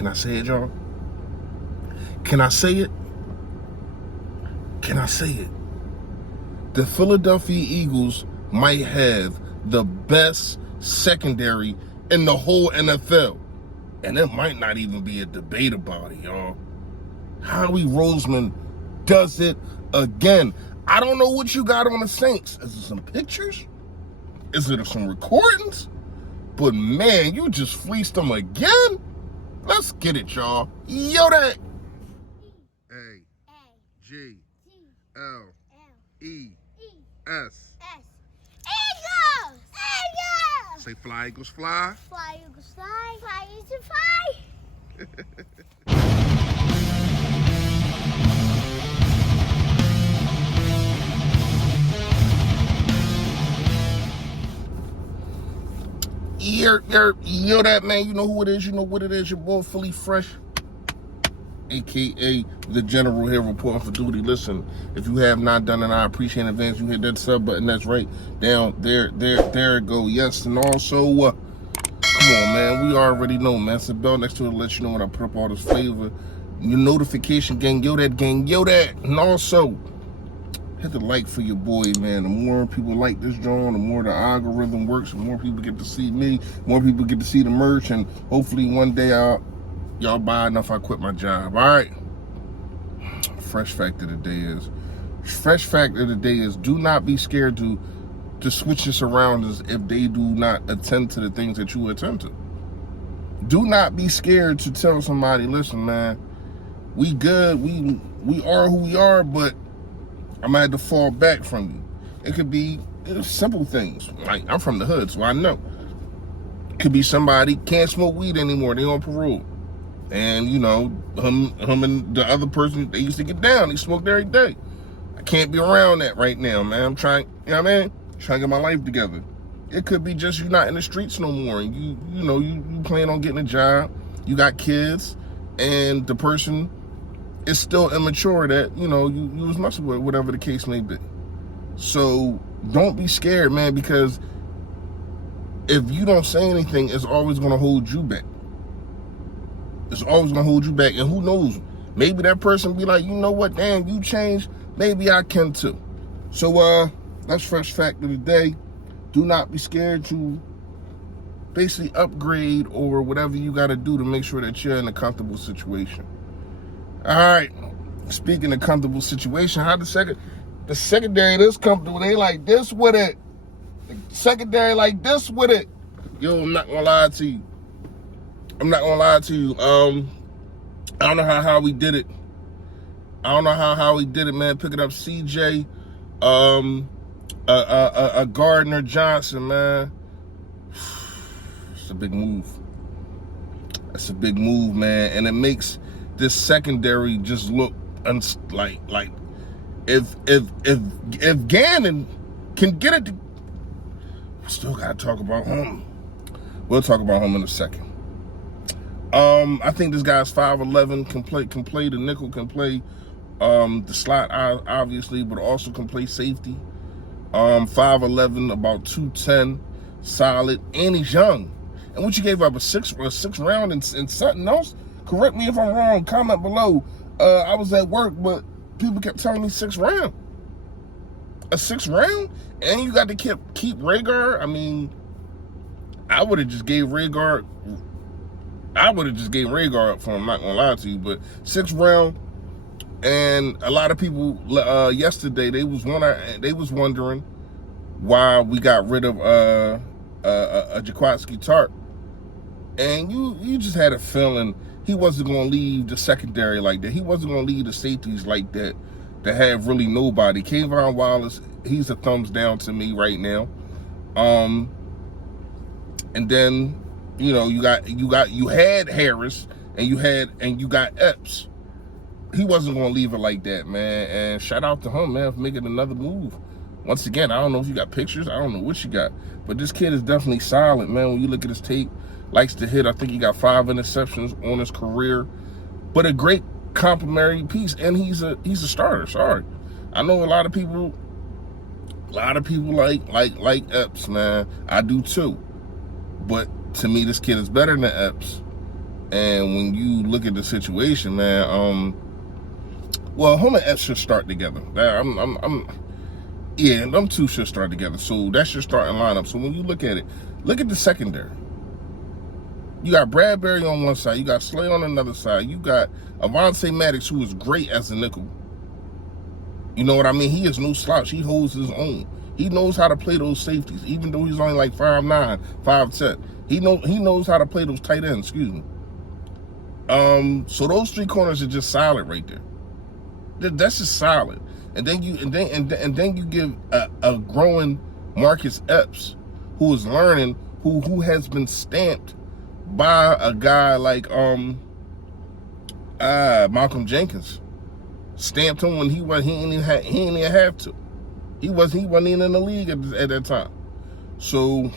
Can I say it, y'all? Can I say it? Can I say it? The Philadelphia Eagles might have the best secondary in the whole NFL. And it might not even be a debate about it, y'all. Howie Roseman does it again. I don't know what you got on the Saints. Is it some pictures? Is it some recordings? But man, you just fleeced them again? Let's get it, y'all. Yo, that. A-G-L-E-S. Eagles! Eagles! Say fly, Eagles, fly. Fly, Eagles, fly. Fly, Eagles, fly. Yo, that, man. You know who it is. You know what it is. Your boy, Philly Fresh, a.k.a. the General here reporting for duty. Listen, if you have not done it, I appreciate in advance you hit that sub button. That's right down there it go. Yes, and also, come on, man. We already know, man. It's a bell next to it to let you know when I put up all this flavor. Your notification gang, yo, that gang, yo, that. And also, hit the like for your boy, man. The more people like this joint, the more the algorithm works, the more people get to see me, more people get to see the merch, and hopefully one day y'all buy enough I quit my job. All right. Fresh fact of the day is do not be scared to switch your surroundings if they do not attend to the things that you attend to. Do not be scared to tell somebody, listen, man, we good, we are who we are, but I might have to fall back from you. It could be simple things. Like, I'm from the hood, so I know. It could be somebody can't smoke weed anymore. They on parole. And, you know, him and the other person, they used to get down. They smoked every day. I can't be around that right now, man. I'm trying, you know what I mean? Trying to get my life together. It could be just you not in the streets no more. And you plan on getting a job. You got kids. And the person is still immature that, you know, you was messing with, whatever the case may be. So don't be scared, man, because if you don't say anything, it's always going to hold you back. It's always going to hold you back. And who knows, maybe that person be like, you know what, damn, you changed. Maybe I can too. So that's fresh fact of the day. Do not be scared to basically upgrade or whatever you got to do to make sure that you're in a comfortable situation. All right, speaking of comfortable situation, how the secondary this comfortable? They like this with it. The secondary like this with it. Yo, I'm not gonna lie to you. I don't know how Howie did it. Man. Picking up CJ Gardner-Johnson, man. It's a big move. That's a big move, man, and it makes this secondary just look like if Gannon can get it, still gotta talk about him. We'll talk about him in a second. I think this guy's 5'11", can play the nickel, can play the slot obviously, but also can play safety. 5'11", about 210, solid, and he's young. And what you gave up a six round and something else? Correct me if I'm wrong, comment below. I was at work, but people kept telling me 6th round. A 6th round? And you got to keep Rhaegar? I mean, I would have just gave Rhaegar up for him, I'm not going to lie to you. But 6th round, and a lot of people yesterday, they was wondering why we got rid of a Jaquatsky Tart. And you just had a feeling he wasn't going to leave the secondary like that. He wasn't going to leave the safeties like that to have really nobody. Kayvon Wallace, he's a thumbs down to me right now. And then, you know, you had Harris and you got Epps. He wasn't going to leave it like that, man. And shout out to him, man, for making another move. Once again, I don't know if you got pictures. I don't know what you got. But this kid is definitely solid, man. When you look at his tape, likes to hit. I think he got 5 interceptions on his career. But a great complimentary piece. And he's a starter. Sorry. I know a lot of people like Epps, man. I do too. But to me, this kid is better than Epps. And when you look at the situation, man, well, him and F should start together. Yeah, them two should start together. So that's your starting lineup. So when you look at it, look at the secondary. You got Bradbury on one side. You got Slay on another side. You got Avonte Maddox, who is great as a nickel. You know what I mean? He is no slouch. He holds his own. He knows how to play those safeties, even though he's only like 5'9", 5'10". He knows how to play those tight ends. Excuse me. So those three corners are just solid right there. That's just solid. And then you give a growing Marcus Epps, who is learning, who has been stamped by a guy like Malcolm Jenkins. Stamped him when he ain't even have to. He wasn't even in the league at that time. So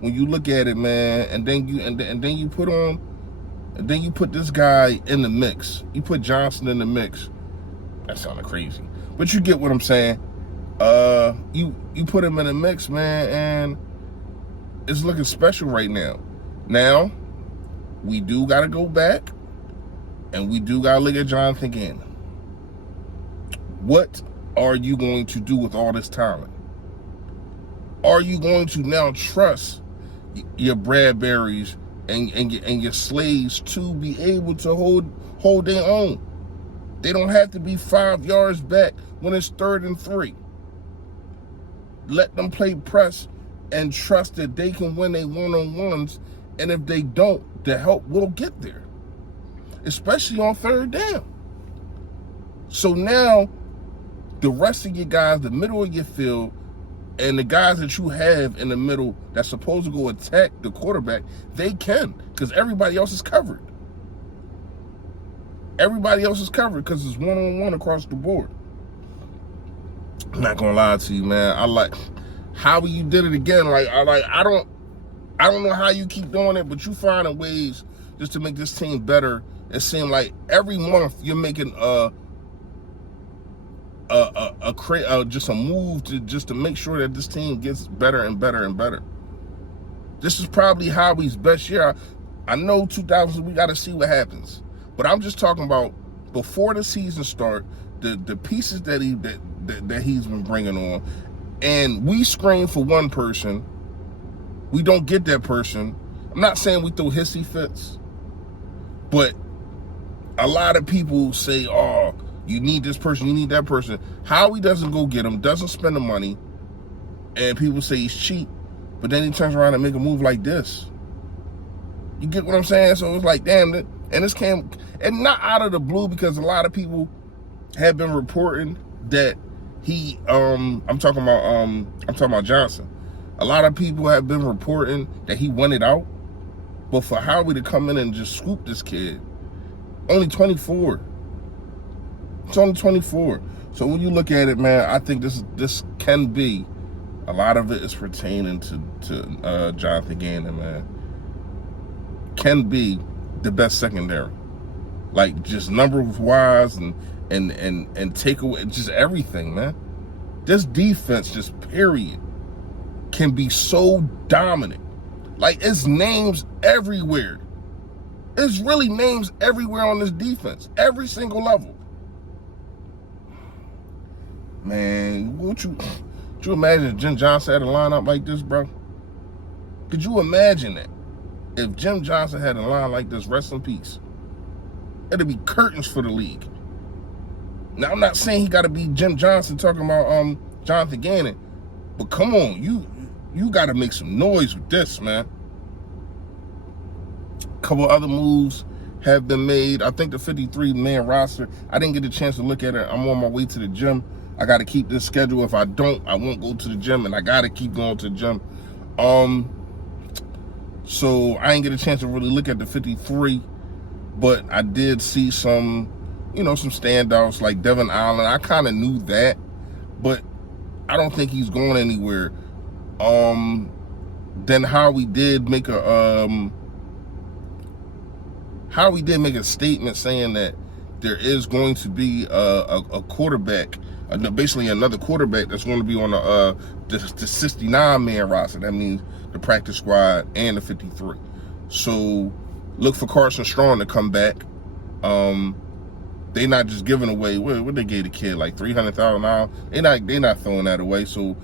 when you look at it, man, and then you put this guy in the mix. You put Johnson in the mix. That sounded crazy, but you get what I'm saying. You put him in the mix, man, and it's looking special right now. Now, we do got to go back, and we do got to look at Jonathan Gannon. What are you going to do with all this talent? Are you going to now trust your Bradburys and your Slays to be able to hold their own? They don't have to be 5 yards back when it's 3rd and 3. Let them play press and trust that they can win their one-on-ones. And if they don't, the help will get there, especially on 3rd down. So now, the rest of your guys, the middle of your field, and the guys that you have in the middle that's supposed to go attack the quarterback, they can, because everybody else is covered. Everybody else is covered because it's one-on-one across the board. I'm not gonna lie to you, man. I like how you did it again. I don't know how you keep doing it, but you finding ways just to make this team better. It seems like every month you're making just a move to make sure that this team gets better and better and better. This is probably Howie's best year. I know 2000, we got to see what happens, but I'm just talking about before the season start, the pieces that he's been bringing on, and we scream for one person, we don't get that person. I'm not saying we throw hissy fits, but a lot of people say, "Oh, you need this person, you need that person." Howie doesn't go get him, doesn't spend the money, and people say he's cheap, but then he turns around and make a move like this. You get what I'm saying? So it's like, damn, and this came, and not out of the blue, because a lot of people have been reporting that he, I'm talking about Johnson. A lot of people have been reporting that he wanted out, but for Howie to come in and just scoop this kid, only 24. It's only 24. So when you look at it, man, I think this can be, a lot of it is pertaining to Jonathan Gannon, man. Can be the best secondary, like just numbers wise and take away just everything, man. This defense, just period, can be so dominant. Like, it's names everywhere. It's really names everywhere on this defense, every single level. Man, would you imagine if Jim Johnson had a lineup like this, bro? Could you imagine that? If Jim Johnson had a line like this, rest in peace, it'd be curtains for the league. Now, I'm not saying he got to be Jim Johnson talking about Jonathan Gannon, but come on, you got to make some noise with this, man. A couple other moves have been made. I think the 53-man roster, I didn't get a chance to look at it. I'm on my way to the gym. I got to keep this schedule. If I don't, I won't go to the gym, and I got to keep going to the gym. So I ain't get a chance to really look at the 53, but I did see some standouts like Devin Allen. I kind of knew that, but I don't think he's going anywhere. Then Howie did make a statement saying that there is going to be a quarterback, basically another quarterback that's going to be on the 69-man roster. That means the practice squad and the 53. So Look for Carson Strong to come back. They not just giving away what they gave the kid, like $300,000. They not throwing that away. So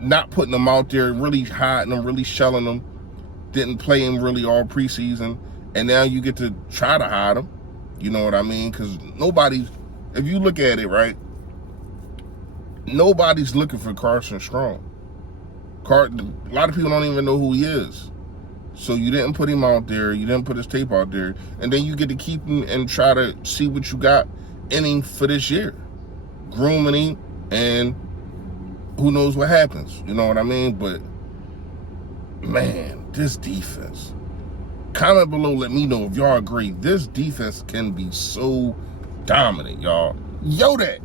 not putting them out there, really hiding them, really shelling them. Didn't play him really all preseason, and now you get to try to hide him. You know what I mean? Because nobody, if you look at it, right, nobody's looking for Carson Strong. A lot of people don't even know who he is. So you didn't put him out there. You didn't put his tape out there. And then you get to keep him and try to see what you got in him for this year. Grooming him, and who knows what happens. You know what I mean? But, man, this defense. Comment below, let me know if y'all agree. This defense can be so dominant, y'all. Yo, that.